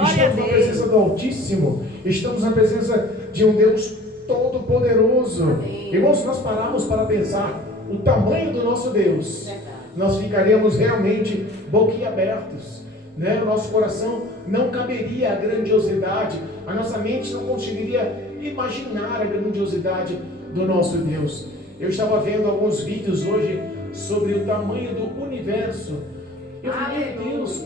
Estamos na presença do Altíssimo. Estamos na presença de um Deus Todo-Poderoso. Irmãos, se nós pararmos para pensar o tamanho do nosso Deus, nós ficaremos realmente boquiabertos, né? O nosso coração não caberia a grandiosidade, a nossa mente não conseguiria imaginar a grandiosidade do nosso Deus. Eu estava vendo alguns vídeos hoje sobre o tamanho do universo. Eu falei, meu Deus,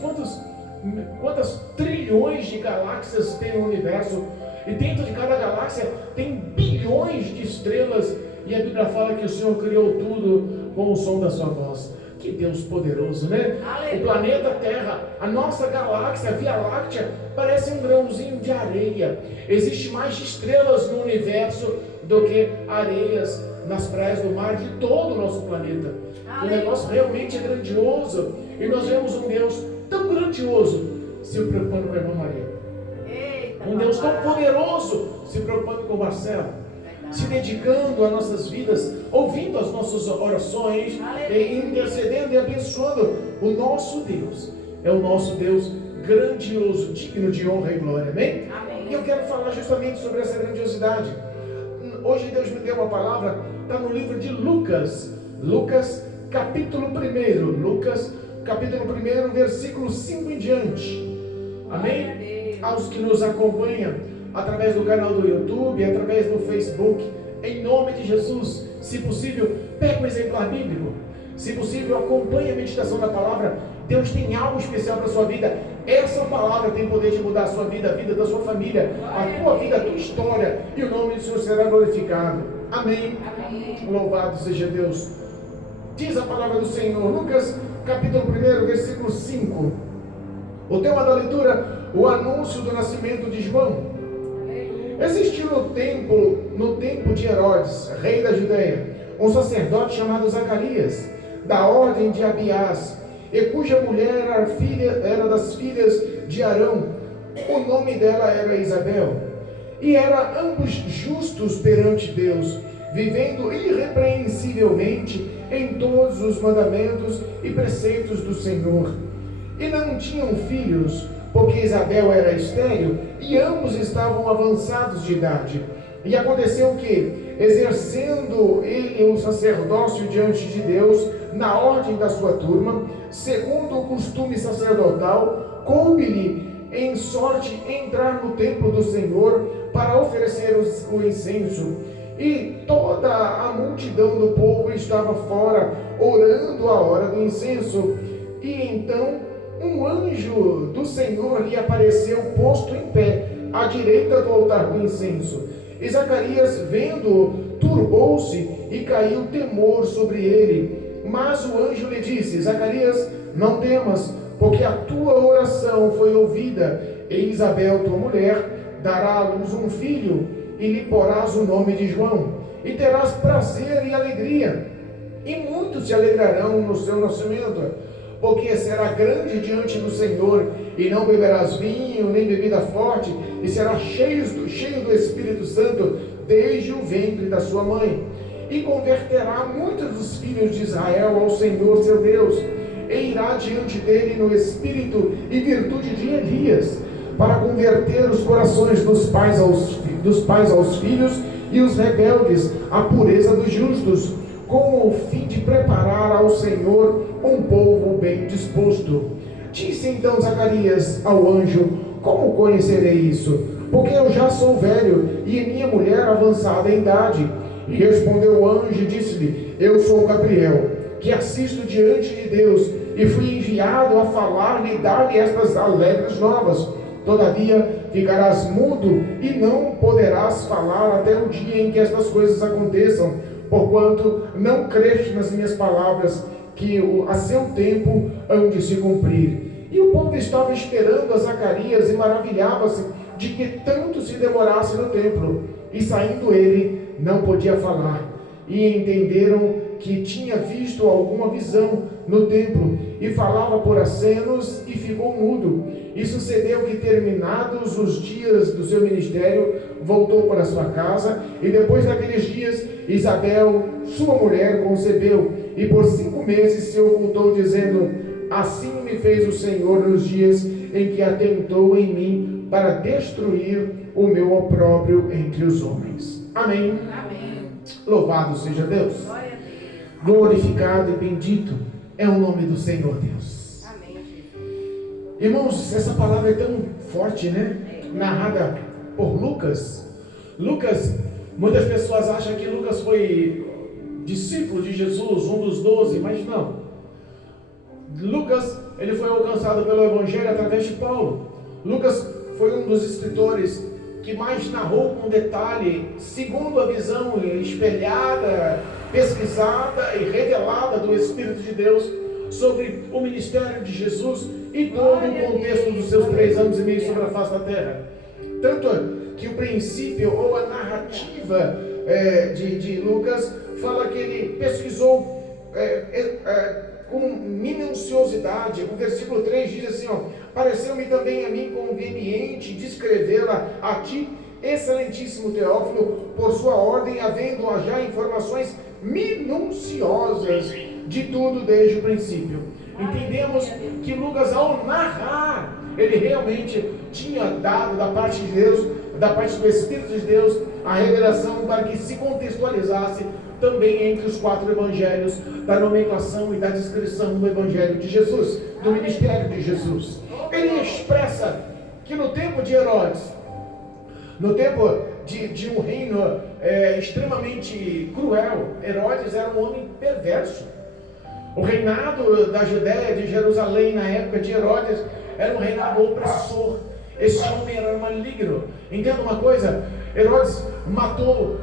quantas trilhões de galáxias tem o universo, e dentro de cada galáxia tem bilhões de estrelas, e a Bíblia fala que o Senhor criou tudo com o som da sua voz. Que Deus poderoso, né? O planeta Terra, a nossa galáxia, a Via Láctea, parece um grãozinho de areia. Existe mais estrelas no universo do que areias nas praias do mar de todo o nosso planeta. O negócio realmente é grandioso, e nós vemos um Deus tão grandioso se preocupando com a irmã Maria. Um Deus tão poderoso se preocupando com o Marcelo, se dedicando às nossas vidas, ouvindo as nossas orações, intercedendo e abençoando. O nosso Deus é o nosso Deus grandioso, digno de honra e glória, amém? E eu quero falar justamente sobre essa grandiosidade. Hoje Deus me deu uma palavra, está no livro de Lucas, capítulo 1, Lucas capítulo 1, versículo 5 em diante, amém? Aos que nos acompanham através do canal do YouTube, através do Facebook, em nome de Jesus, se possível, pegue um exemplar bíblico, se possível, acompanhe a meditação da palavra. Deus tem algo especial para a sua vida. Essa palavra tem poder de mudar a sua vida, a vida da sua família, a tua vida, a tua história, e o nome do Senhor será glorificado, amém? Louvado seja Deus. Diz a palavra do Senhor, Lucas capítulo 1, versículo 5. O tema da leitura, o anúncio do nascimento de João. Existiu no tempo de Herodes, rei da Judeia, um sacerdote chamado Zacarias, da ordem de Abiás, e cuja mulher era das filhas de Arão. O nome dela era Isabel. E eram ambos justos perante Deus, vivendo irrepreensivelmente em todos os mandamentos e preceitos do Senhor. E não tinham filhos, porque Isabel era estéril, e ambos estavam avançados de idade. E aconteceu que, exercendo ele o sacerdócio diante de Deus, na ordem da sua turma, segundo o costume sacerdotal, coube-lhe em sorte entrar no templo do Senhor para oferecer o incenso. E toda a multidão do povo estava fora, orando a hora do incenso. E então um anjo do Senhor lhe apareceu posto em pé, à direita do altar do incenso. E Zacarias, vendo-o, turbou-se e caiu temor sobre ele. Mas o anjo lhe disse: Zacarias, não temas, porque a tua oração foi ouvida, e Isabel, tua mulher, dará à luz um filho, e lhe porás o nome de João, e terás prazer e alegria, e muitos se alegrarão no seu nascimento, porque será grande diante do Senhor, e não beberás vinho, nem bebida forte, e será cheio do Espírito Santo, desde o ventre da sua mãe, e converterá muitos dos filhos de Israel ao Senhor seu Deus, e irá diante dele no espírito e virtude de Elias, para converter os corações dos pais aos filhos, e os rebeldes à pureza dos justos, com o fim de preparar ao Senhor um povo bem disposto. Disse então Zacarias ao anjo: como conhecerei isso? Porque eu já sou velho, e minha mulher avançada em idade. E respondeu o anjo e disse-lhe: eu sou Gabriel, que assisto diante de Deus, e fui enviado a falar-lhe e dar-lhe estas alegres novas. Todavia ficarás mudo e não poderás falar até o dia em que estas coisas aconteçam, porquanto não creste nas minhas palavras, que a seu tempo hão de se cumprir. E o povo estava esperando a Zacarias e maravilhava-se de que tanto se demorasse no templo. E saindo ele, não podia falar. E entenderam que tinha visto alguma visão no templo, e falava por acenos, e ficou mudo. E sucedeu que, terminados os dias do seu ministério, voltou para sua casa, e depois daqueles dias, Isabel, sua mulher, concebeu, e por 5 meses se ocultou, dizendo: assim me fez o Senhor nos dias em que atentou em mim para destruir o meu opróbrio entre os homens. Amém. Amém. Louvado seja Deus. Glória a Deus. Glorificado e bendito é o nome do Senhor Deus. Amém, Jesus. Irmãos, essa palavra é tão forte, né? Narrada por Lucas. Lucas, muitas pessoas acham que Lucas foi discípulo de Jesus, um dos 12, mas não. Lucas, ele foi alcançado pelo Evangelho através de Paulo. Lucas foi um dos escritores que mais narrou com detalhe, segundo a visão espelhada, pesquisada e revelada do Espírito de Deus sobre o ministério de Jesus e todo o contexto dos seus 3 anos e meio sobre a face da terra. Tanto que o princípio ou a narrativa de Lucas fala que ele pesquisou com minuciosidade. O versículo 3 diz assim, pareceu-me também a mim conveniente descrevê-la a ti, excelentíssimo Teófilo, por sua ordem, havendo já informações minuciosas de tudo desde o princípio. Entendemos que Lucas, ao narrar, ele realmente tinha dado da parte de Deus, da parte do Espírito de Deus, a revelação para que se contextualizasse também entre os 4 evangelhos, da nomenclação e da descrição do evangelho de Jesus, do ministério de Jesus. Ele expressa que no tempo de Herodes, no tempo de um reino extremamente cruel, Herodes era um homem perverso. O reinado da Judéia, de Jerusalém, na época de Herodes, era um reinado opressor. Esse homem era maligno. Entenda uma coisa, Herodes matou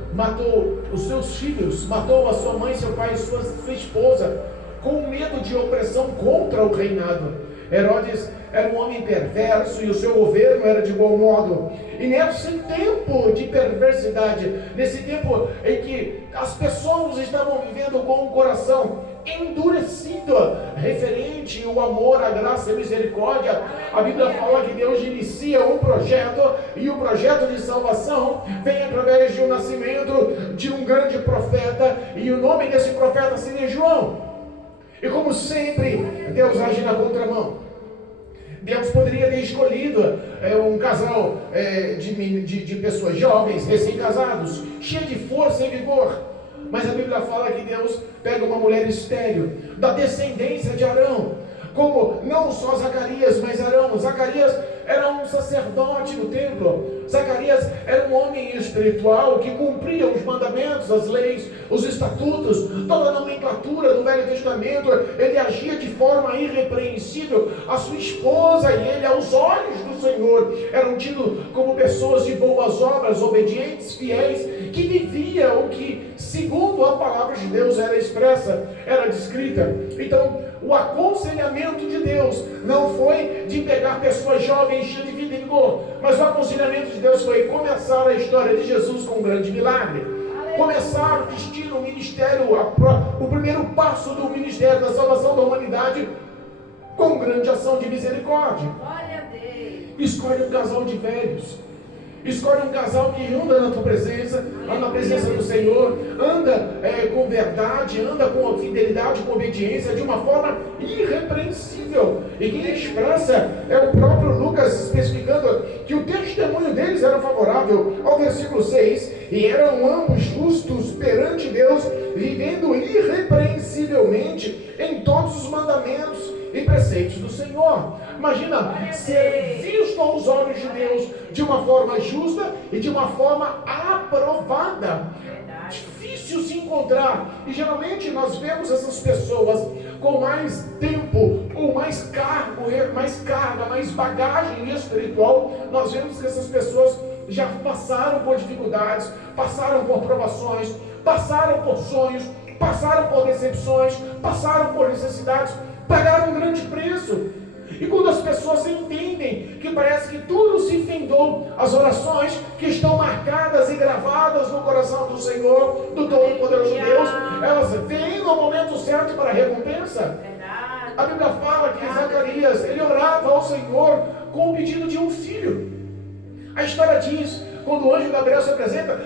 os seus filhos, matou a sua mãe, seu pai e sua esposa, com medo de opressão contra o reinado. Herodes era um homem perverso e o seu governo era de igual modo. E nesse tempo de perversidade, nesse tempo em que as pessoas estavam vivendo com o coração endurecido, referente ao amor, a graça e a misericórdia, a Bíblia fala que Deus inicia um projeto, e o projeto de salvação vem através do nascimento de um grande profeta, e o nome desse profeta seria João. E como sempre, Deus age na contramão. Deus poderia ter escolhido um casal de pessoas jovens, recém-casados, cheios de força e vigor. Mas a Bíblia fala que Deus pega uma mulher estéril, da descendência de Arão, como não só Zacarias, mas Arão. Zacarias era um sacerdote no templo. Zacarias era um homem espiritual que cumpria os mandamentos, as leis, os estatutos, toda a nomenclatura do Velho Testamento. Ele agia de forma irrepreensível. A sua esposa e ele, aos olhos do Senhor, eram tidos como pessoas de boas obras, obedientes, fiéis, que viviam o que, segundo a palavra de Deus, era expressa, era descrita. Então, o aconselhamento de Deus não foi de pegar pessoas jovens cheias de vida e vigor, mas o aconselhamento de Deus foi começar a história de Jesus com um grande milagre. Começar o destino, o ministério, o primeiro passo do ministério da salvação da humanidade com grande ação de misericórdia. Escolhe um casal de velhos. Escolhe um casal que anda na tua presença, na presença do Senhor, anda com verdade, anda com fidelidade, com obediência, de uma forma irrepreensível. E quem expressa é o próprio Lucas, especificando que o testemunho deles era favorável. Ao versículo 6, e eram ambos justos perante Deus, vivendo irrepreensivelmente em todos os mandamentos e preceitos do Senhor. Imagina ser visto aos olhos de Deus de uma forma justa e de uma forma aprovada. Difícil se encontrar, e geralmente nós vemos essas pessoas com mais tempo, ou mais carga, mais bagagem espiritual. Nós vemos que essas pessoas já passaram por dificuldades, passaram por provações, passaram por sonhos, passaram por decepções, passaram por necessidades, pagaram um grande preço. E quando as pessoas entendem que parece que tudo se findou, as orações que estão marcadas e gravadas no coração do Senhor, do Todo-Poderoso Deus, elas vêm no momento certo para a recompensa. A Bíblia fala que Zacarias, ele orava ao Senhor com o pedido de um filho. A história diz, quando o anjo Gabriel se apresenta,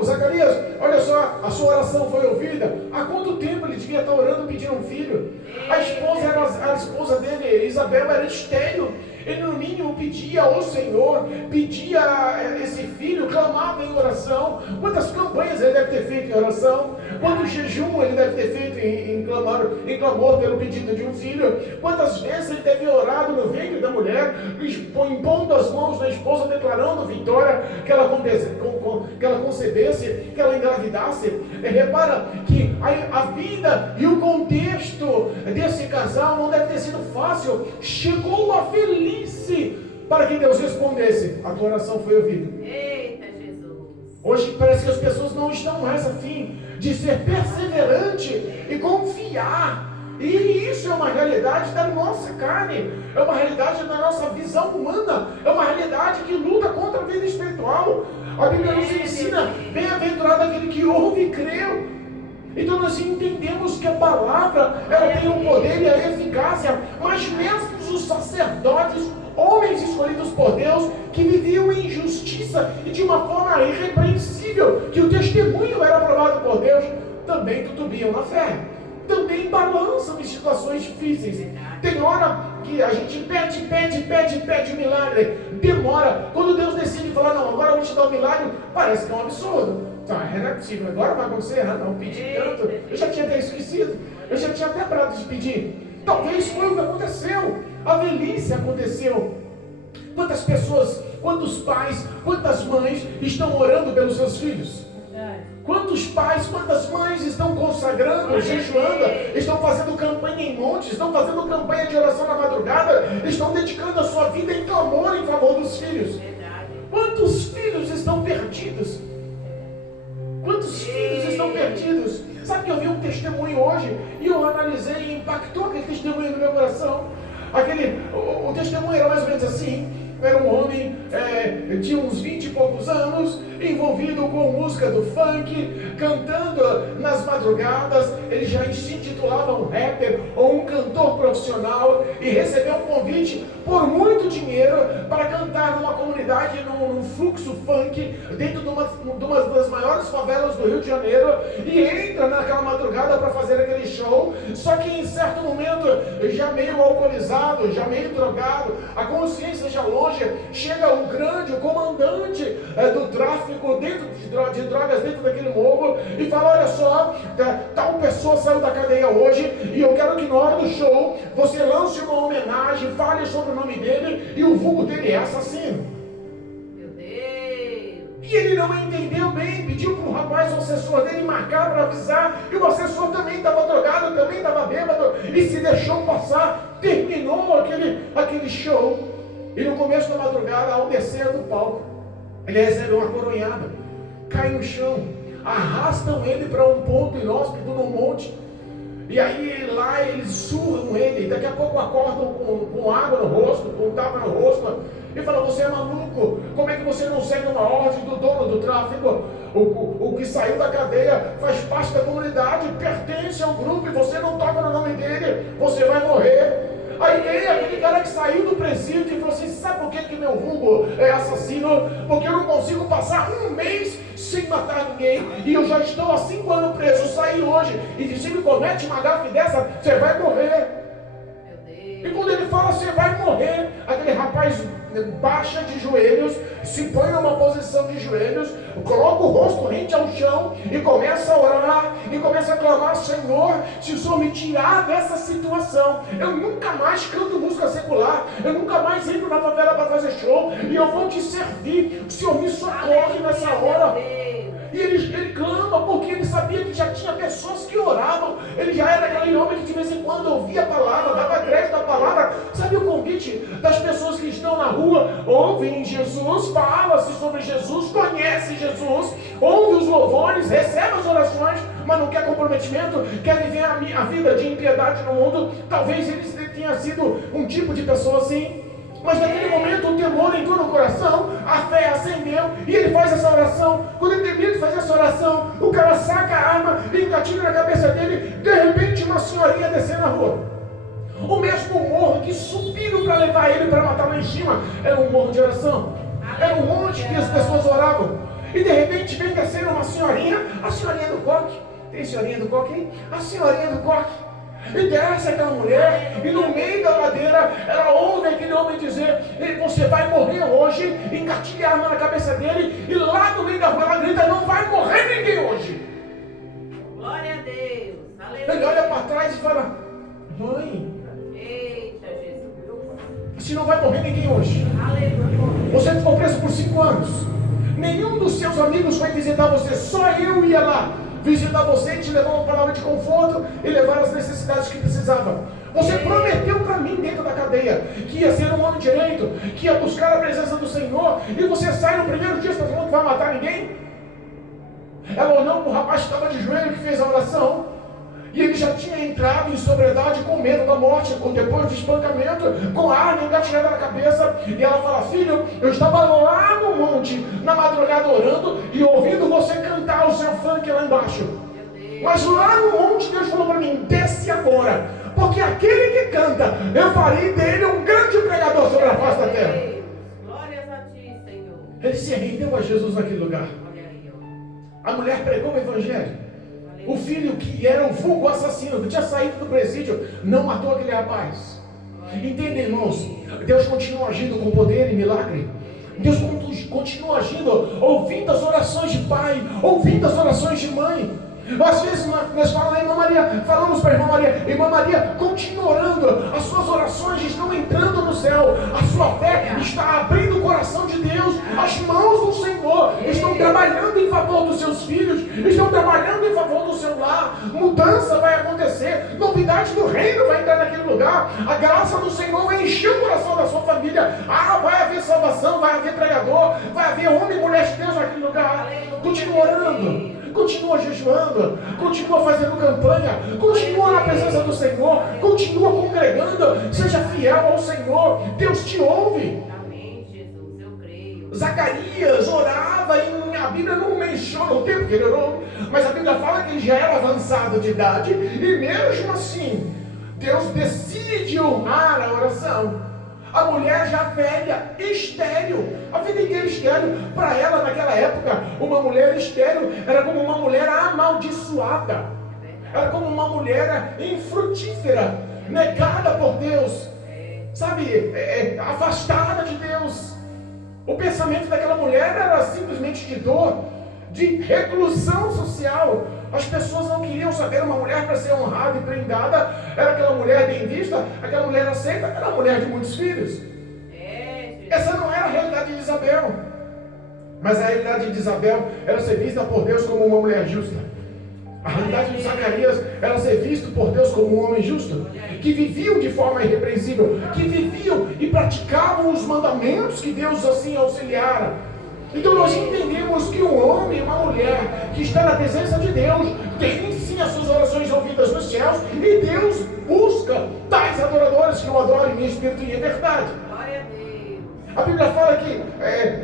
Ô Zacarias, olha só, a sua oração foi ouvida. Há quanto tempo ele devia estar orando pedindo um filho? A esposa dele, Isabel, era estéril. Ele no mínimo pedia ao Senhor, pedia esse filho, clamava em oração. Quantas campanhas ele deve ter feito em oração? Quanto jejum ele deve ter feito em clamor pelo pedido de um filho? Quantas vezes ele deve ter orado no ventre da mulher, impondo as mãos na esposa, declarando vitória, que ela concebesse, que ela engravidasse? Repara que a vida e o contexto desse casal não deve ter sido fácil. Chegou a velhice para que Deus respondesse: a tua oração foi ouvida. Eita Jesus! Hoje parece que as pessoas não estão mais a fim de ser perseverante e confiar. E isso é uma realidade da nossa carne, é uma realidade da nossa visão humana, é uma realidade que luta contra a vida espiritual. A Bíblia nos ensina: bem-aventurado aquele que ouve e creu. Então nós entendemos que a palavra, ela tem o poder e a eficácia, mas mesmo os sacerdotes, homens escolhidos por Deus, que viviam em justiça e de uma forma irrepreensível, que o testemunho era aprovado por Deus, também titubeam na fé, também balançam em situações difíceis. Tem hora que a gente pede o milagre, demora. Quando Deus decide falar: não, agora eu vou te dar o milagre, parece que é um absurdo. Não é possível, agora vai acontecer. Não, pedi tanto, eu já tinha até esquecido, eu já tinha até parado de pedir. Talvez foi o que aconteceu, a velhice aconteceu. Quantas pessoas, quantos pais, quantas mães estão orando pelos seus filhos? Quantos pais, quantas mães estão consagrando, jejuando, estão fazendo campanha em montes, estão fazendo campanha de oração na madrugada, estão dedicando a sua vida em clamor em favor dos filhos? Quantos filhos estão perdidos? Quantos filhos estão perdidos? Sabe que eu vi um testemunho hoje e eu analisei e impactou aquele testemunho no meu coração. O testemunho era mais ou menos assim. Era um homem, tinha uns 20 e poucos anos, envolvido com música do funk, cantando nas madrugadas. Ele já se intitulava um rapper ou um cantor profissional e recebeu um convite por muito dinheiro para cantar numa comunidade, num fluxo funk, dentro de uma das maiores favelas do Rio de Janeiro, e entra naquela madrugada para fazer aquele show. Só que em certo momento, já meio alcoolizado, já meio drogado, a consciência já longe, chega o comandante do tráfico de drogas dentro daquele morro e fala: olha só, tal pessoa saiu da cadeia hoje e eu quero que na hora do show você lance uma homenagem, fale sobre o nome dele e o vulgo dele é assassino. Meu Deus! E ele não entendeu bem, pediu para o rapaz, o assessor dele, marcar para avisar, e o assessor também estava drogado, também estava bêbado e se deixou passar. Terminou aquele show. E no começo da madrugada, ao descer do palco, ele recebe uma coronhada, cai no chão, arrastam ele para um ponto inóspito no monte, e aí lá eles surram ele, daqui a pouco acordam com água no rosto, com tapa no rosto, e falam: você é maluco, como é que você não segue uma ordem do dono do tráfico? O que saiu da cadeia faz parte da comunidade, pertence ao grupo, e você não toca no nome dele, você vai morrer. Aí vem aquele cara que saiu do presídio e falou assim: sabe por que meu vulgo é assassino? Porque eu não consigo passar um mês sem matar ninguém, e eu já estou há 5 anos preso. Eu saí hoje, e se me comete uma gafe dessa, você vai morrer. E quando ele fala: você vai morrer, aquele rapaz baixa de joelhos, se põe numa posição de joelhos, coloca o rosto rente ao chão e começa a orar, e começa a clamar: Senhor, se o Senhor me tirar dessa situação, eu nunca mais canto música secular, eu nunca mais entro na favela para fazer show, e eu vou te servir, o Senhor me socorre nessa hora. E ele clama, porque ele sabia que já tinha pessoas que oravam. Ele já era aquele homem que de vez em quando ouvia a palavra, dava crédito à palavra. Sabe o convite das pessoas que estão na rua? Ouvem Jesus, fala-se sobre Jesus, conhece Jesus, ouve os louvores, recebe as orações, mas não quer comprometimento, quer viver a vida de impiedade no mundo. Talvez ele tenha sido um tipo de pessoa assim. Mas naquele momento o temor entrou no coração, a fé acendeu e ele faz essa oração. Quando ele termina de fazer essa oração, o cara saca a arma e engatilha na cabeça dele. De repente uma senhorinha descendo na rua. O mesmo morro que subiram para levar ele para matar lá em cima era um morro de oração. Era um monte que as pessoas oravam. E de repente vem descendo uma senhorinha, a senhorinha do coque. Tem senhorinha do coque aí? A senhorinha do coque. E desce aquela mulher, e no meio da ladeira, ela ouve aquele homem dizer: você vai morrer hoje, engatilha a arma na cabeça dele, e lá no meio da rua ela grita: não vai morrer ninguém hoje. Glória a Deus. Aleluia. Ele olha para trás e fala: mãe, Eita, Jesus. assim não vai morrer ninguém hoje. Aleluia. Você ficou preso por 5 anos. Nenhum dos seus amigos foi visitar você, só eu ia lá visitar você e te levar uma palavra de conforto e levar as necessidades que precisava. Você prometeu para mim dentro da cadeia que ia ser um homem direito, que ia buscar a presença do Senhor, e você sai no primeiro dia falando que vai matar ninguém? Ela olhou para o rapaz que estava de joelho, que fez a oração, e ele já tinha entrado em sobriedade com medo da morte, depois de espancamento, com a arma engatilhada na cabeça. E ela fala: filho, eu estava lá no monte, na madrugada orando, e ouvindo você cantar o seu funk lá embaixo. Mas lá no monte Deus falou para mim: desce agora, porque aquele que canta, eu farei dele um grande pregador sobre a face da terra. Glórias a ti, Senhor. Ele se rendeu a Jesus naquele lugar. Olha aí, ó. A mulher pregou o evangelho. O filho que era o vulgo assassino, que tinha saído do presídio, não matou aquele rapaz. Entendem, irmãos? Deus continua agindo com poder e milagre. Deus continua agindo, ouvindo as orações de pai, ouvindo as orações de mãe. Às vezes nós falamos para a irmã Maria, continua orando, as suas orações estão entrando no céu, a sua fé está abrindo o coração de Deus, as mãos do Senhor estão trabalhando em favor dos seus filhos, estão trabalhando em favor do seu lar, mudança vai acontecer, novidade do reino vai entrar naquele lugar, a graça do Senhor vai encher o coração da sua família, vai haver salvação, vai haver pregador, vai haver homem e mulher de Deus naquele lugar. Continua orando. Continua jejuando, continua fazendo campanha, continua na presença do Senhor, continua congregando, seja fiel ao Senhor, Deus te ouve. Amém, Jesus, eu creio. Zacarias orava e a Bíblia não menciona o tempo que ele orou, mas a Bíblia fala que ele já era avançado de idade, e mesmo assim, Deus decide honrar a oração. A mulher já velha, estéril, a vida inteira estéril. Para ela, naquela época, uma mulher estéril era como uma mulher amaldiçoada, era como uma mulher infrutífera, negada por Deus, sabe, afastada de Deus. O pensamento daquela mulher era simplesmente de dor, de reclusão social. As pessoas não queriam saber. Uma mulher para ser honrada e prendada era aquela mulher bem vista, aquela mulher aceita, era a mulher de muitos filhos. Essa não era a realidade de Isabel, mas a realidade de Isabel era ser vista por Deus como uma mulher justa. A realidade de Zacarias era ser visto por Deus como um homem justo, que viviam de forma irrepreensível, que viviam e praticavam os mandamentos que Deus assim auxiliara. Então nós entendemos que um homem e uma mulher que está na presença de Deus tem sim as suas orações ouvidas nos céus, e Deus busca tais adoradores que o adorem em espírito e em verdade. Glória a Deus. A Bíblia fala que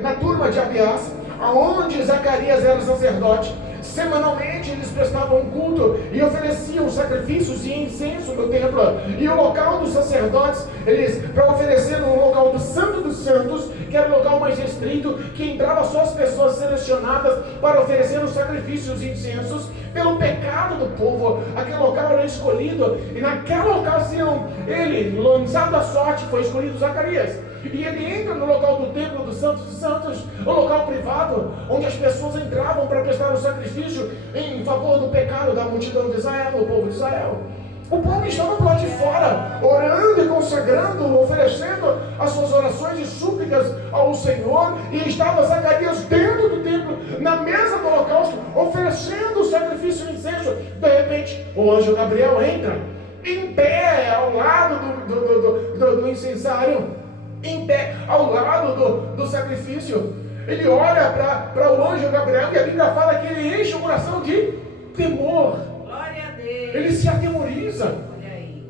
na turma de Abiás, aonde Zacarias era sacerdote, semanalmente eles prestavam um culto e ofereciam sacrifícios e incenso no templo. E o local dos sacerdotes, eles, para oferecer no local do Santo dos Santos, que era o local mais restrito, que entrava só as pessoas selecionadas para oferecer os sacrifícios e incensos, pelo pecado do povo, aquele local era escolhido, e naquela ocasião, ele, lançado à sorte, foi escolhido Zacarias. E ele entra no local do templo dos Santos dos Santos, o local privado, onde as pessoas entravam para prestar o sacrifício em favor do pecado da multidão de Israel, do povo de Israel. O povo estava do lado de fora, orando e consagrando, oferecendo as suas orações e súplicas ao Senhor, e estava Zacarias dentro do templo, na mesa do holocausto, oferecendo o sacrifício e incenso. De repente, o anjo Gabriel entra, em pé, ao lado do incensário, em pé, ao lado do sacrifício. Ele olha para o anjo Gabriel, e a Bíblia fala que ele enche o coração de temor. Glória a Deus. Ele se atemoriza. Olha aí.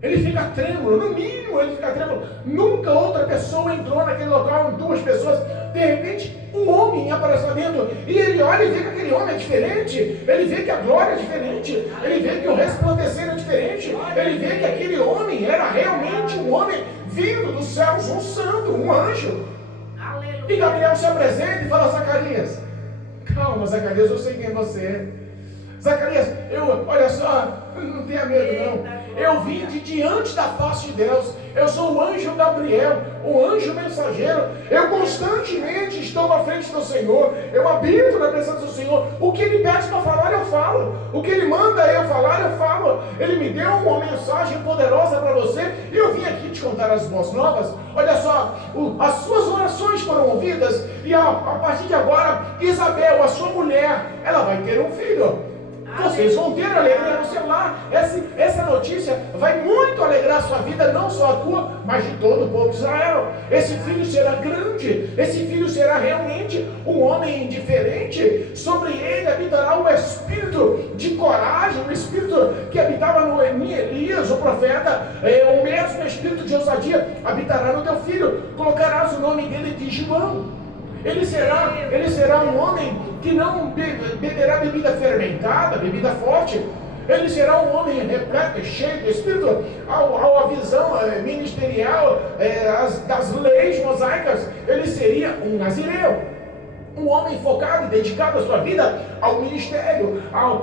Ele fica trêmulo, no mínimo ele fica trêmulo. Nunca outra pessoa entrou naquele local, 2 pessoas. De repente, um homem aparece lá dentro, e ele olha e vê que aquele homem é diferente. Ele vê que a glória é diferente. Ele vê que o resplandecer é diferente. Ele vê que aquele homem era realmente um homem vindo dos céus, um santo, um anjo. Aleluia. E Gabriel se apresenta e fala: Zacarias, Calma, Zacarias, eu sei quem você é. Zacarias, olha só, não tenha medo não. Eu vim de diante da face de Deus. Eu sou o anjo Gabriel, o anjo mensageiro. Eu constantemente estou à frente do Senhor. Eu habito na presença do Senhor. O que Ele pede para falar, eu falo. O que Ele manda eu falar, eu falo. Ele me deu uma mensagem poderosa para você. E eu vim aqui te contar as boas novas. Olha só, as suas orações foram ouvidas. E a partir de agora, Isabel, a sua mulher, ela vai ter um filho. Vocês vão ter alegria no seu lar. Essa notícia vai muito alegrar a sua vida, não só a tua, mas de todo o povo de Israel. Esse filho será grande, esse filho será realmente um homem diferente. Sobre ele habitará o espírito de coragem, o espírito que habitava em Elias, o profeta, o mesmo espírito de ousadia habitará no teu filho. Colocarás o nome dele de João. Ele será um homem que não beberá bebida fermentada, bebida forte. Ele será um homem repleto, cheio do Espírito, a visão ministerial das leis mosaicas. Ele seria um nazireu, um homem focado e dedicado a sua vida ao ministério,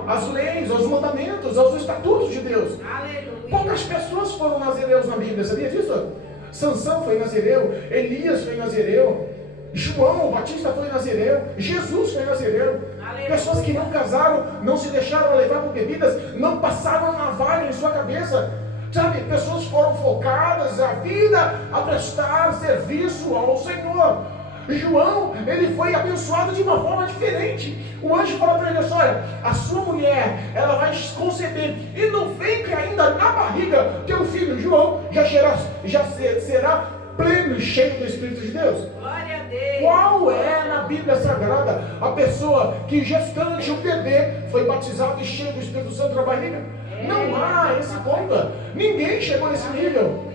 às leis, aos mandamentos, aos estatutos de Deus. Aleluia. Poucas pessoas foram nazireus na Bíblia, sabia disso? Sansão foi nazireu, Elias foi nazireu, João o Batista foi nazireu, Jesus foi nazireu. Aleluia. Pessoas que não casaram, não se deixaram levar por bebidas, não passaram navalha em sua cabeça. Sabe, pessoas foram focadas a vida a prestar serviço ao Senhor. João, ele foi abençoado de uma forma diferente. O anjo fala para ele assim: olha, a sua mulher, ela vai conceber, e no ventre ainda na barriga, teu filho João já será pleno e cheio do Espírito de Deus. Glória a Deus. Qual é na Bíblia Sagrada a pessoa que gestante, o bebê, foi batizado e cheio do Espírito Santo na barriga? Não há esse ponto. Ninguém chegou nesse nível.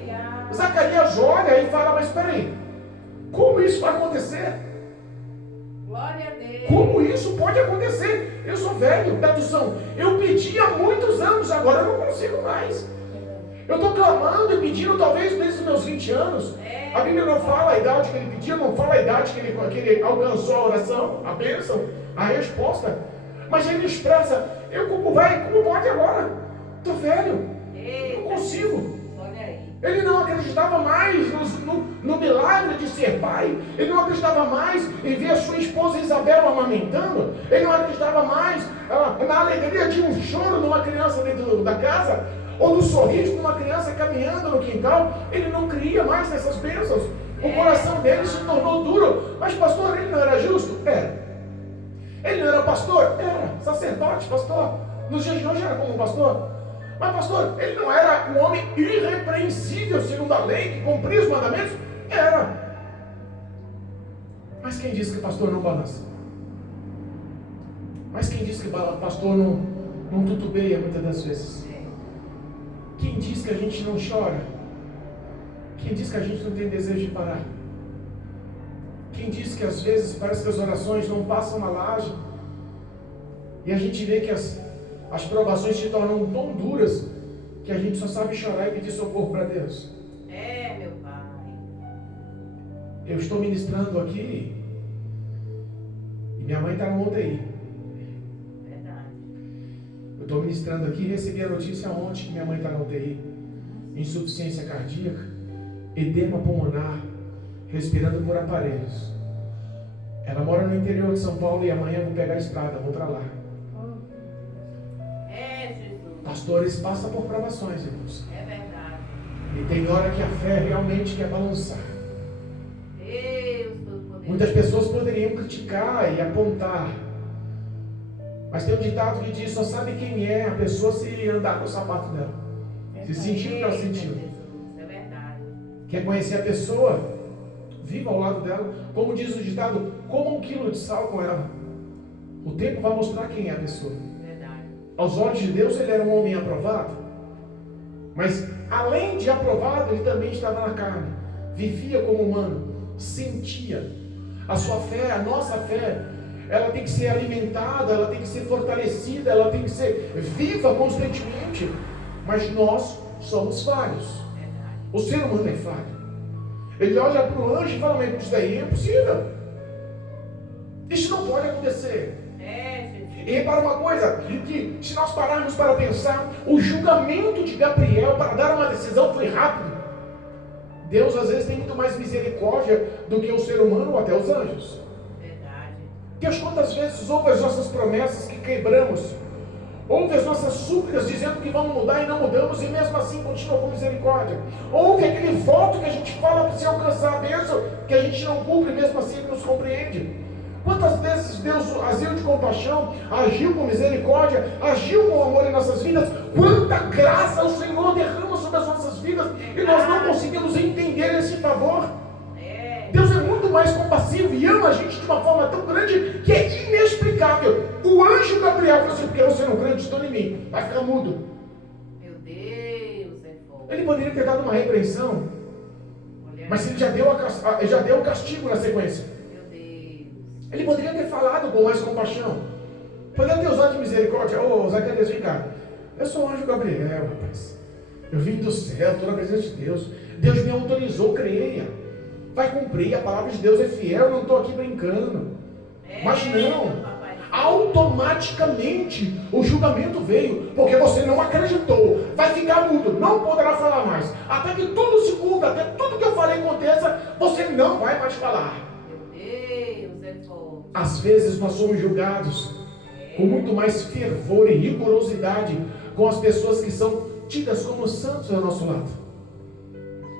Zacarias olha e fala: mas espera aí, como isso vai acontecer? Glória a Deus. Como isso pode acontecer? Eu sou velho. Tradução: eu pedi há muitos anos, agora eu não consigo mais. Eu estou clamando e pedindo, talvez desde os meus 20 anos. A Bíblia não fala a idade que ele pediu, não fala a idade que ele alcançou a oração, a bênção, a resposta. Mas ele expressa: como pode agora? Estou velho, não consigo. Ele não acreditava mais no milagre de ser pai. Ele não acreditava mais em ver a sua esposa Isabel amamentando. Ele não acreditava mais na alegria de um choro numa criança dentro da casa, ou no sorriso de uma criança caminhando no quintal. Ele não cria mais nessas bênçãos. O coração dele se tornou duro. Mas pastor, ele não era justo? Era. Ele não era pastor? Era. Sacerdote, pastor. Nos dias de hoje era como pastor. Mas pastor, ele não era um homem irrepreensível segundo a lei, que cumpria os mandamentos? Era. Mas quem disse que pastor não balança? Mas quem disse que pastor não tutubeia muitas das vezes? Quem diz que a gente não chora? Quem diz que a gente não tem desejo de parar? Quem diz que às vezes parece que as orações não passam na laje e a gente vê que as provações se tornam tão duras que a gente só sabe chorar e pedir socorro para Deus? Meu Pai. Eu estou ministrando aqui e minha mãe está no UTI. Eu estou ministrando aqui e recebi a notícia ontem que minha mãe está na UTI. Insuficiência cardíaca, edema pulmonar, respirando por aparelhos. Ela mora no interior de São Paulo e amanhã eu vou pegar a estrada, vou para lá. Pastores passam por provações, irmãos. É verdade. E tem hora que a fé realmente quer balançar. Deus Todo-Poderoso. Muitas pessoas poderiam criticar e apontar, mas tem um ditado que diz: só sabe quem é a pessoa se andar no sapato dela, se sentir o que ela sentiu. É verdade. Quer conhecer a pessoa? Viva ao lado dela. Como diz o ditado: coma 1 quilo de sal com ela. O tempo vai mostrar quem é a pessoa. Aos olhos de Deus ele era um homem aprovado, mas além de aprovado, ele também estava na carne, vivia como humano, sentia. A sua fé, a nossa fé, ela tem que ser alimentada, ela tem que ser fortalecida, ela tem que ser viva constantemente. Mas nós somos falhos. O ser humano é falho. Ele olha para o anjo e fala: mas isso daí é impossível. Isso não pode acontecer. Jesus. E repara uma coisa, que se nós pararmos para pensar, o julgamento de Gabriel para dar uma decisão foi rápido. Deus às vezes tem muito mais misericórdia do que o ser humano ou até os anjos. Verdade. Deus quantas vezes ouve as nossas promessas que quebramos, ouve as nossas súplicas dizendo que vamos mudar e não mudamos, e mesmo assim continua com misericórdia. Ouve aquele voto que a gente fala para se alcançar a bênção, que a gente não cumpre, mesmo assim Ele nos compreende. Quantas vezes Deus agiu de compaixão, agiu com misericórdia, agiu com amor em nossas vidas? Quanta graça o Senhor derrama sobre as nossas vidas e nós não conseguimos entender esse favor. Deus é muito mais compassivo e ama a gente de uma forma tão grande que é inexplicável. O anjo Gabriel falou assim: porque você não acreditou em mim, vai ficar mudo. Meu Deus, é fogo. Ele poderia ter dado uma repreensão, mas ele já deu o castigo na sequência. Ele poderia ter falado com mais compaixão. Poderia ter usado de misericórdia. Ô, Zacarias, vem cá. Eu sou o anjo Gabriel, rapaz. Eu vim do céu, estou na presença de Deus. Deus me autorizou, creia. Vai cumprir, a palavra de Deus é fiel, eu não estou aqui brincando. Mas não. Automaticamente o julgamento veio, porque você não acreditou. Vai ficar mudo, não poderá falar mais. Até que tudo se muda, até tudo que eu falei aconteça, você não vai mais falar. Às vezes nós somos julgados com muito mais fervor e rigorosidade com as pessoas que são tidas como santos ao nosso lado.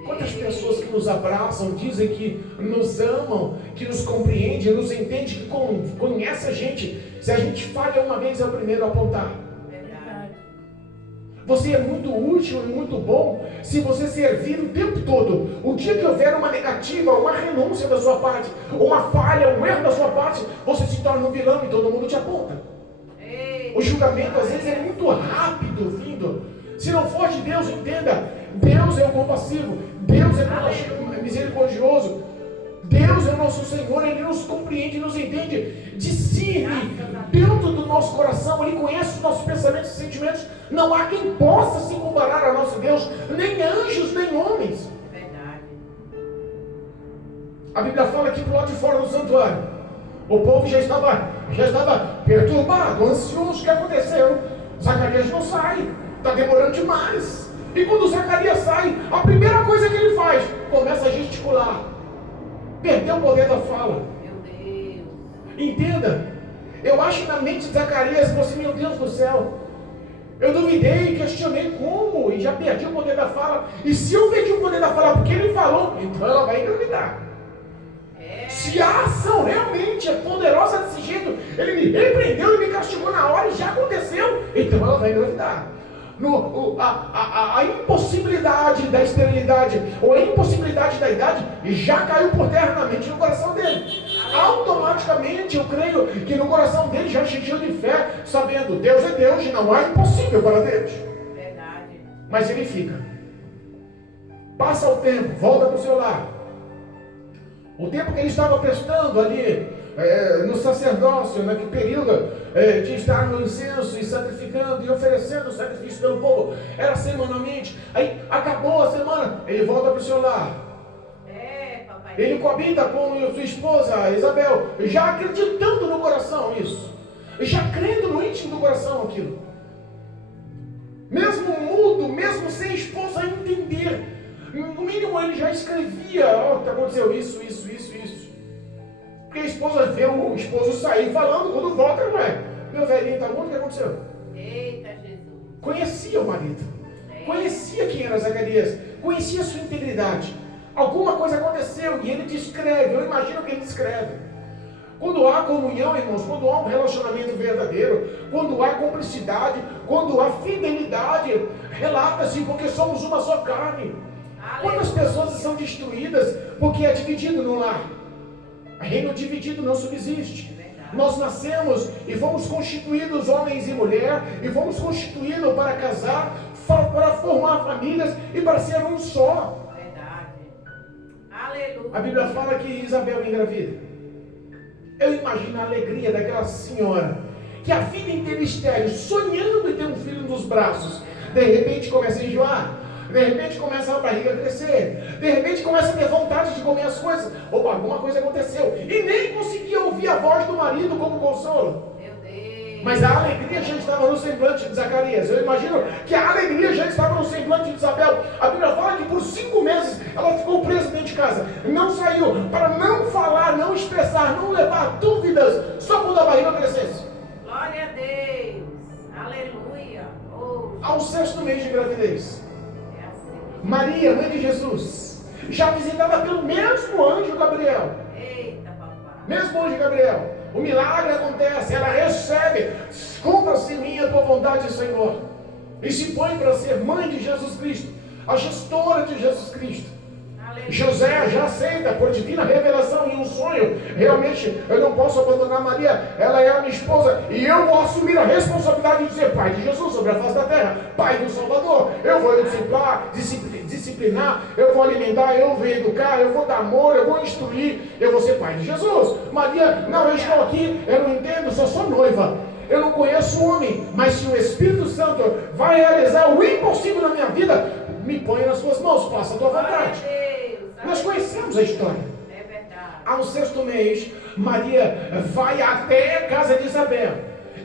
Quantas pessoas que nos abraçam, dizem que nos amam, que nos compreendem, nos entendem, que conhece a gente. Se a gente falha uma vez, é o primeiro a apontar. Você é muito útil e muito bom se você servir o tempo todo. O dia que houver uma negativa, uma renúncia da sua parte, uma falha, um erro da sua parte, você se torna um vilão e todo mundo te aponta. O julgamento às vezes é muito rápido vindo. Se não for de Deus, entenda, Deus é o compassivo, Deus é misericordioso, Deus é o nosso Senhor, Ele nos compreende, nos entende, discerne dentro do nosso coração, Ele conhece os nossos pensamentos e sentimentos. Não há quem possa se comparar ao nosso Deus, nem anjos, nem homens. A Bíblia fala que do lado de fora do santuário, o povo já estava perturbado, ansioso. O que aconteceu? Zacarias não sai, está demorando demais. E quando Zacarias sai, a primeira coisa que ele faz, começa a gesticular. Perdeu o poder da fala. Meu Deus. Entenda, eu acho que na mente de Zacarias, você, meu Deus do céu, eu duvidei, questionei como, e já perdi o poder da fala. E se eu perdi o poder da fala porque ele falou, então ela vai engravidar. Se a ação realmente é poderosa desse jeito, ele me repreendeu e me castigou na hora e já aconteceu, então ela vai engravidar. A impossibilidade da esterilidade ou a impossibilidade da idade já caiu por terra na mente e no coração dele. Automaticamente eu creio que no coração dele já encheu de fé, sabendo, Deus é Deus e não há impossível para Deus. Verdade. Mas ele fica. Passa o tempo, volta para o seu lar. O tempo que ele estava prestando ali no sacerdócio, naquele período de estar no incenso e sacrificando e oferecendo sacrifício pelo povo, era semanalmente. Aí acabou a semana, ele volta para o seu lar. Papai. Ele coabita com sua esposa Isabel, já acreditando no coração isso, já crendo no íntimo do coração aquilo. Mesmo mudo, mesmo sem esposa entender, no mínimo ele já escrevia, aconteceu isso. Porque a esposa vê o esposo sair falando, quando volta, não é? Meu velhinho está morto, o que aconteceu? Eita Jesus. Conhecia o marido, conhecia quem era Zacarias, conhecia a sua integridade. Alguma coisa aconteceu e ele descreve, eu imagino que ele descreve. Quando há comunhão, irmãos, quando há um relacionamento verdadeiro, quando há cumplicidade, quando há fidelidade, relata-se porque somos uma só carne. Quantas pessoas são destruídas porque é dividido no lar? Reino dividido não subsiste. Nós nascemos e fomos constituídos homens e mulher, e fomos constituídos para casar, para formar famílias e para ser um só. Verdade. Aleluia. A Bíblia fala que Isabel engravida. Eu imagino a alegria daquela senhora que a vida inteira estéril, sonhando em ter um filho nos braços, de repente começa a enjoar. De repente começa a barriga a crescer. De repente começa a ter vontade de comer as coisas. Opa, alguma coisa aconteceu. E nem conseguia ouvir a voz do marido como consolo. Meu Deus. Mas a alegria já estava no semblante de Zacarias. Eu imagino que a alegria já estava no semblante de Isabel. A Bíblia fala que por 5 meses ela ficou presa dentro de casa. Não saiu para não falar, não expressar, não levar dúvidas. Só quando a barriga crescesse. Glória a Deus. Aleluia. Oh, Ao 6º mês de gravidez, é assim. Maria, mãe de Jesus, já visitada pelo mesmo anjo Gabriel. Eita, papai. Mesmo anjo Gabriel, o milagre acontece, ela recebe, cumpra-se em mim a tua vontade, Senhor, e se põe para ser mãe de Jesus Cristo, a gestora de Jesus Cristo. Aleluia. José já aceita por divina revelação e um sonho. Realmente eu não posso abandonar Maria, ela é a minha esposa e eu vou assumir a responsabilidade de ser pai de Jesus sobre a face da terra, pai do Salvador. Eu vou disciplinar, eu vou alimentar, eu vou educar, eu vou dar amor, eu vou instruir, eu vou ser pai de Jesus. Maria, não, eu estou aqui, eu não entendo, só sou noiva. Eu não conheço o homem, mas se o Espírito Santo vai realizar o impossível na minha vida, me põe nas suas mãos, faça a tua vontade. Nós conhecemos a história. É verdade. Ao 6º mês, Maria vai até a casa de Isabel.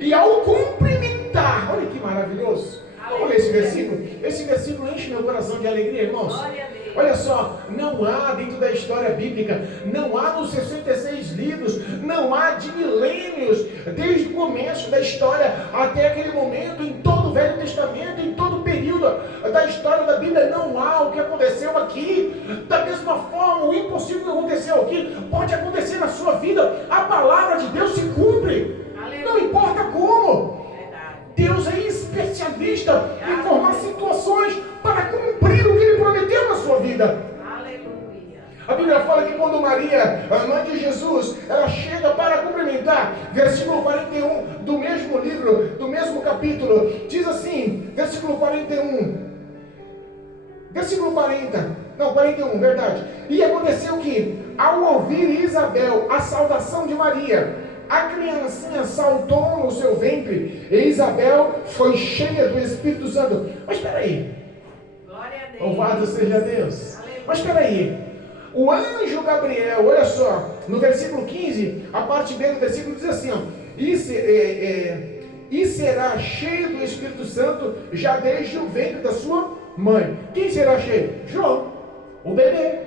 E ao cumprimentar, olha que maravilhoso. Vamos ler esse versículo? Esse versículo enche meu coração de alegria, irmãos. Glória a Deus. Olha só, não há dentro da história bíblica, não há nos 66 livros, não há de milênios, desde o começo da história até aquele momento, em todo o Velho Testamento, em todo o período da história da Bíblia, não há o que aconteceu aqui. Da mesma forma, o impossível que aconteceu aqui pode acontecer na sua vida. A palavra de Deus se cumpre, não importa como. Deus é especialista em formar situações para cumprir o que Ele prometeu na sua vida. Aleluia. A Bíblia fala que quando Maria, a mãe de Jesus, ela chega para cumprimentar, versículo 41 do mesmo livro, do mesmo capítulo, diz assim, versículo 41, versículo 41, verdade. E aconteceu que, ao ouvir Isabel a saudação de Maria, a criancinha saltou no seu ventre e Isabel foi cheia do Espírito Santo. Mas espera aí. Glória a Deus. Louvado seja Deus. Aleluia. Mas espera aí. O anjo Gabriel, olha só, no versículo 15, a parte B do versículo diz assim, ó, e será cheio do Espírito Santo já desde o ventre da sua mãe. Quem será cheio? João, o bebê.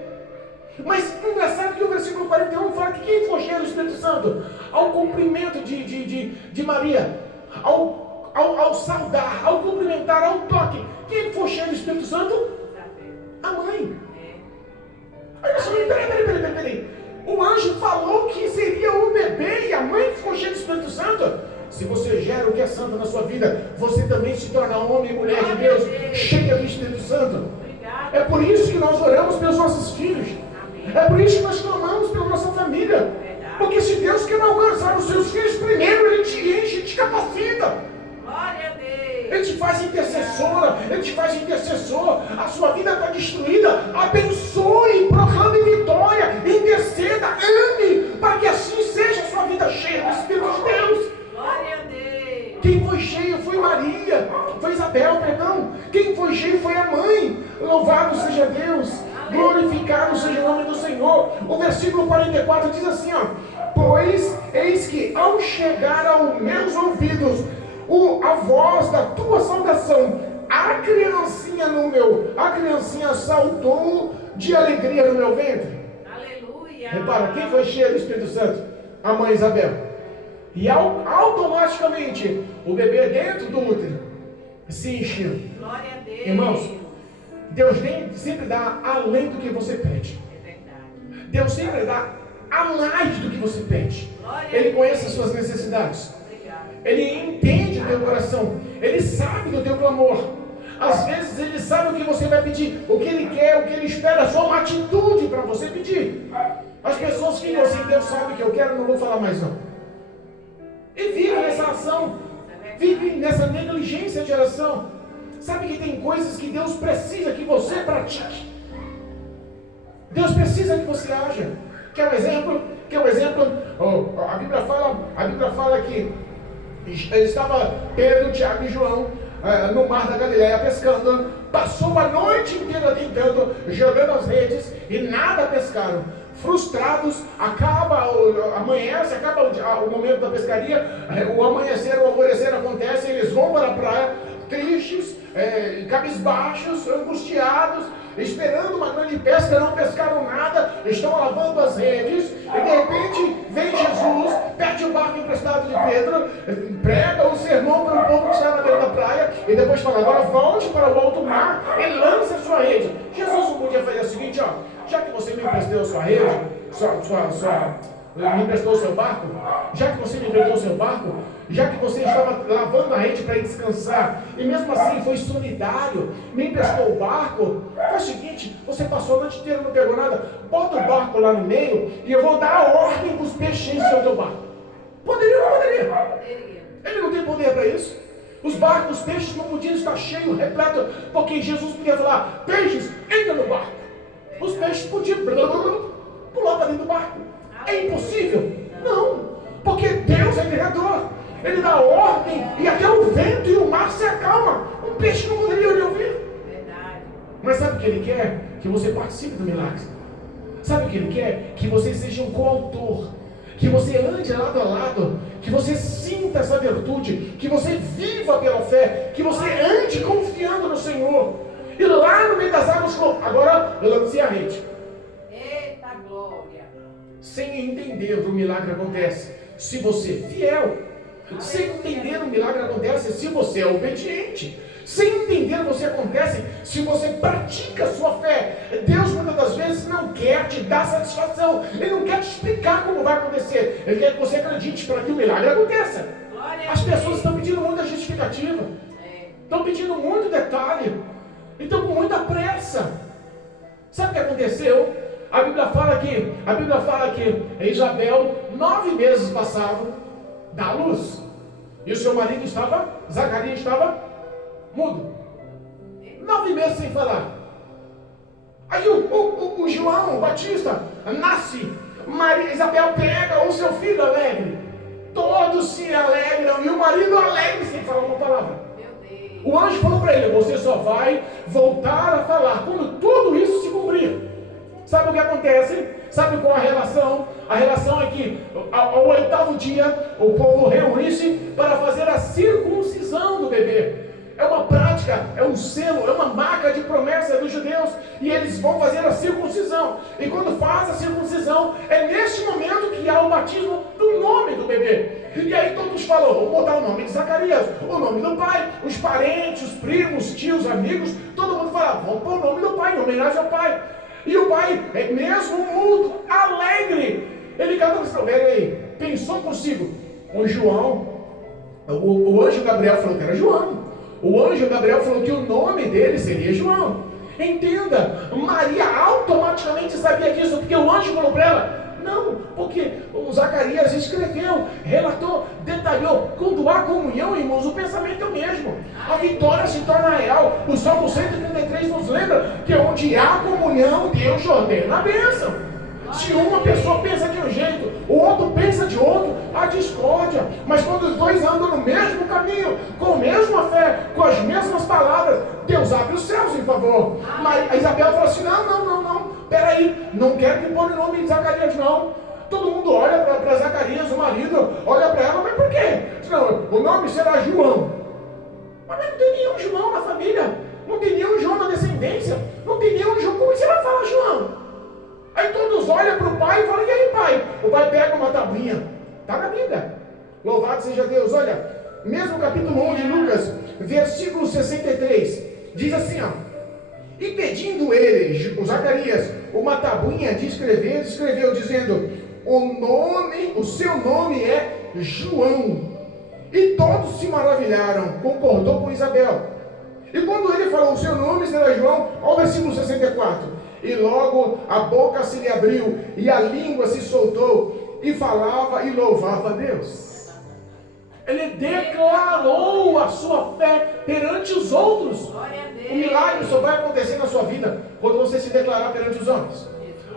Mas o engraçado é que o versículo 41 fala que quem foi cheio do Espírito Santo? Ao cumprimento de Maria, ao saudar, ao cumprimentar, ao toque. Quem foi cheio do Espírito Santo? A mãe. Aí você fala, peraí. O anjo falou que seria o bebê e a mãe que ficou cheia do Espírito Santo. Se você gera o que é santo na sua vida, você também se torna homem e mulher de Deus, cheia do Espírito Santo. É por isso que nós oramos pelos nossos filhos. É por isso que nós clamamos pela nossa família. Porque se Deus quer alcançar os seus filhos, primeiro Ele te enche, te capacita. Glória a Deus. Ele te faz intercessora, Ele te faz intercessor. A sua vida está destruída. Abençoe, proclame vitória, interceda, ame, para que assim seja a sua vida cheia do Espírito de Deus. Glória a Deus. Quem foi cheio foi Maria, foi Isabel, perdão. Quem foi cheio foi a mãe. Louvado seja Deus. Glorificado seja o nome do Senhor. O versículo 44 diz assim, ó: pois eis que ao chegar aos meus ouvidos a voz da tua saudação, a criancinha saltou de alegria no meu ventre. Aleluia. Repara, quem foi cheio do Espírito Santo? A mãe Isabel. E automaticamente o bebê dentro do útero se encheu. Glória a Deus. Irmãos, Deus sempre dá além do que você pede. É verdade. Deus sempre dá a mais do que você pede. Ele conhece as suas necessidades. Obrigada. Ele entende o teu coração. Ele sabe do teu clamor. Às vezes Ele sabe o que você vai pedir, o que Ele quer, o que Ele espera, só uma atitude para você pedir. As pessoas ficam assim, Deus sabe o que eu quero, não vou falar mais não. E vivem nessa ação, vivem nessa negligência de oração. Sabe que tem coisas que Deus precisa que você pratique. Deus precisa que você haja. Quer um exemplo? A Bíblia fala que estava Pedro, Tiago e João no mar da Galileia pescando, passou a noite inteira tentando, jogando as redes e nada pescaram. Frustrados, amanhece, acaba o momento da pescaria, o amanhecer, o alvorecer acontece, eles vão para a praia, tristes, cabisbaixos, angustiados, esperando uma grande pesca, não pescaram nada, estão lavando as redes, e de repente vem Jesus, pede o barco emprestado de Pedro, prega o sermão para o povo que está na beira da praia, e depois fala, agora volte para o alto mar e lance a sua rede. Jesus não podia fazer o seguinte, já que você me emprestou a sua rede, me emprestou o seu barco, já que você me emprestou o seu barco, já que você estava lavando a rede para ir descansar, e mesmo assim foi solidário, me emprestou o barco, faz o seguinte, você passou a noite inteira, não pegou nada, bota o barco lá no meio, e eu vou dar a ordem para os peixes encher o teu barco. Poderia ou não poderia? Ele não tem poder para isso. Os barcos, os peixes não podiam estar cheios, repletos, porque Jesus podia falar, peixes, entra no barco. Os peixes podiam pular para dentro do barco. É impossível? Não, porque Deus é criador. Ele dá ordem e até o vento e o mar se acalma. Um peixe não poderia lhe ouvir. Verdade. Mas sabe o que ele quer? Que você participe do milagre. Sabe o que ele quer? Que você seja um coautor. Que você ande lado a lado. Que você sinta essa virtude. Que você viva pela fé. Que você ande confiando no Senhor. E lá no meio das águas, agora lance a rede. Eita glória. Sem entender, o milagre acontece se você é fiel. Sem entender, o milagre acontece se você é obediente. Sem entender, você acontece se você pratica a sua fé. Deus muitas das vezes não quer te dar satisfação. Ele não quer te explicar como vai acontecer. Ele quer que você acredite para que o milagre aconteça. As pessoas estão pedindo muita justificativa. Estão pedindo muito detalhe. Estão com muita pressa. Sabe o que aconteceu? A Bíblia fala que Isabel, 9 meses passavam da luz. E o seu marido Zacarias estava mudo. 9 meses sem falar. Aí o João Batista nasce. Isabel pega o seu filho alegre. Todos se alegram. E o marido alegre sem falar uma palavra. O anjo falou para ele, você só vai voltar a falar quando tudo isso se cumprir. Sabe o que acontece? Sabe qual a relação? A relação é que ao 8º dia o povo reúne-se para fazer a circuncisão do bebê. É uma prática, é um selo, é uma marca de promessa dos judeus. E eles vão fazer a circuncisão. E quando faz a circuncisão, é neste momento que há o batismo do nome do bebê. E aí todos falam, vamos botar o nome de Zacarias, o nome do pai, os parentes, os primos, tios, amigos, todo mundo fala, vamos pôr o nome do pai, em homenagem ao pai. E o pai, mesmo mudo, alegre, ele canta assim, aí, pensou consigo, o João, o anjo Gabriel falou que era João. O anjo Gabriel falou que o nome dele seria João. Entenda, Maria automaticamente sabia disso, porque o anjo falou para ela, não, porque o Zacarias escreveu, relatou, detalhou, quando há comunhão, irmãos, o pensamento é o mesmo. A vitória se torna real. O Salmo 133 nos lembra que onde há comunhão, Deus ordena a bênção. Se uma pessoa pensa de um jeito, o outro pensa de outro, há discórdia. Mas quando os dois andam no mesmo caminho, com a mesma fé, com as mesmas palavras, Deus abre os céus em favor. Mas a Isabel falou assim, não, peraí, não quero que põe o nome de Zacarias não. Todo mundo olha para Zacarias, o marido, olha para ela, mas por quê? Não, o nome será João. Mas não tem nenhum João na família, não tem nenhum João na descendência, não tem nenhum João, como você vai falar João? Aí todos olham para o pai e falam, e aí pai? O pai pega uma tabuinha, está na Bíblia, louvado seja Deus. Olha, mesmo capítulo 1 de Lucas, versículo 63, diz assim, e pedindo ele, o Zacarias, uma tabuinha de escrever, escreveu dizendo, o seu nome é João. E todos se maravilharam, concordou com Isabel. E quando ele falou, o seu nome será João, olha o versículo 64, e logo a boca se lhe abriu, e a língua se soltou, e falava e louvava a Deus. Ele declarou a sua fé perante os outros. O milagre só vai acontecer na sua vida quando você se declarar perante os homens.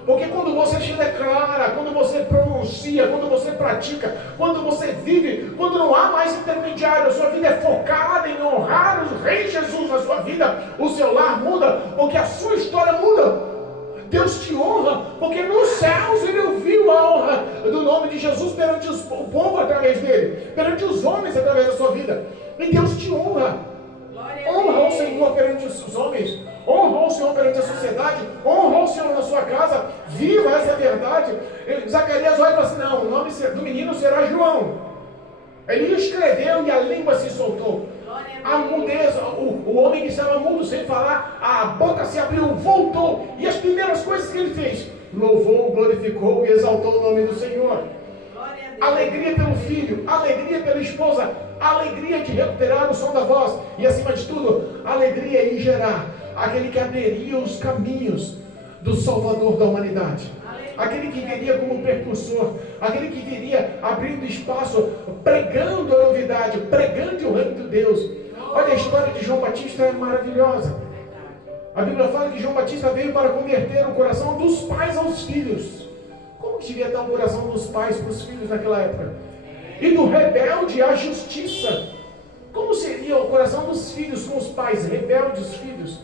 Porque quando você se declara, quando você pronuncia, quando você pratica, quando você vive, quando não há mais intermediário, a sua vida é focada em honrar o Rei Jesus na sua vida, o seu lar muda, porque a sua história muda. Deus te honra, porque nos céus Ele ouviu a honra do nome de Jesus perante o povo através dele, perante os homens através da sua vida. E Deus te honra. Honra o Senhor perante os homens, honra o Senhor perante a sociedade, honra o Senhor na sua casa, viva essa verdade. Zacarias olha e fala assim: não, o nome do menino será João. Ele escreveu e a língua se soltou. A mudez, o homem que estava mudo sem falar, a boca se abriu, voltou, e as primeiras coisas que ele fez, louvou, glorificou e exaltou o nome do Senhor. Alegria pelo filho, alegria pela esposa, alegria de recuperar o som da voz, e acima de tudo, alegria em gerar aquele que abriria os caminhos do Salvador da humanidade, aquele que viria como percursor, aquele que viria abrindo espaço, pregando a novidade, pregando o reino de Deus. Olha, a história de João Batista é maravilhosa. A Bíblia fala que João Batista veio para converter o coração dos pais aos filhos. Como que devia estar o coração dos pais para os filhos naquela época? E do rebelde à justiça. Como seria o coração dos filhos com os pais, rebeldes filhos?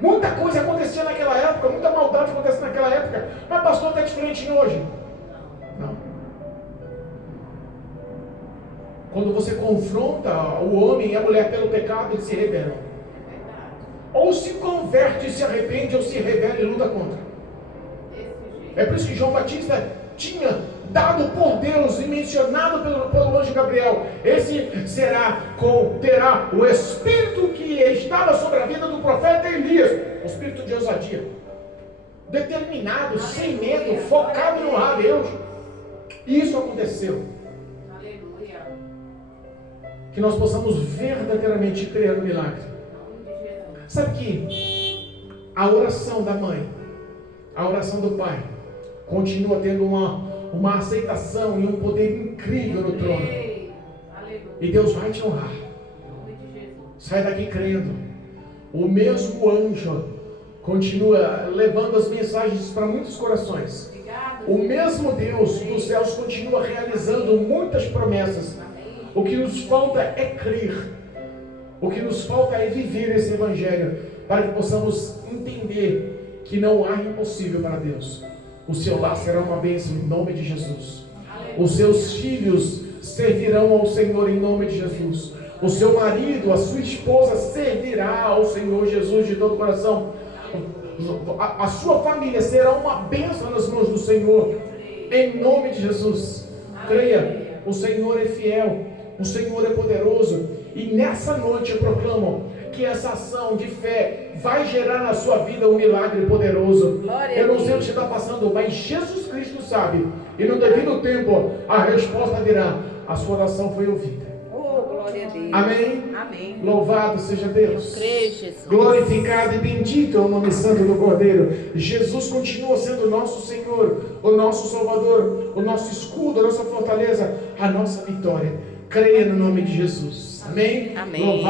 Muita coisa acontecia naquela época, muita maldade acontecia naquela época. Mas pastor, está diferente hoje? Não. Quando você confronta o homem e a mulher pelo pecado, eles se rebelam. Ou se converte e se arrepende, ou se rebela e luta contra. É por isso que João Batista tinha dado por Deus e mencionado pelo anjo Gabriel: esse terá o espírito que estava sobre a vida do profeta Elias, o espírito de ousadia, determinado, sem medo, focado em honrar a Deus. E isso aconteceu. Aleluia. Que nós possamos verdadeiramente crer no milagre. Sabe que a oração da mãe, a oração do pai, continua tendo uma aceitação e um poder incrível no trono. E Deus vai te honrar. Sai daqui crendo. O mesmo anjo continua levando as mensagens para muitos corações. O mesmo Deus dos céus continua realizando muitas promessas. O que nos falta é crer. O que nos falta é viver esse evangelho, para que possamos entender que não há impossível para Deus. O seu lar será uma bênção em nome de Jesus. Os seus filhos servirão ao Senhor em nome de Jesus. O seu marido, a sua esposa servirá ao Senhor Jesus de todo o coração. A sua família será uma bênção nas mãos do Senhor, em nome de Jesus. Creia, o Senhor é fiel, o Senhor é poderoso. E nessa noite eu proclamo que essa ação de fé vai gerar na sua vida um milagre poderoso. Eu não sei o que está passando, mas Jesus Cristo sabe. E no devido tempo a resposta virá: a sua oração foi ouvida. Oh, glória a Deus. Amém? Amém. Louvado seja Deus. Creio, Jesus. Glorificado e bendito é o nome santo do Cordeiro. Jesus continua sendo o nosso Senhor, o nosso Salvador, o nosso escudo, a nossa fortaleza, a nossa vitória. Creia no nome de Jesus. Amém? Amém.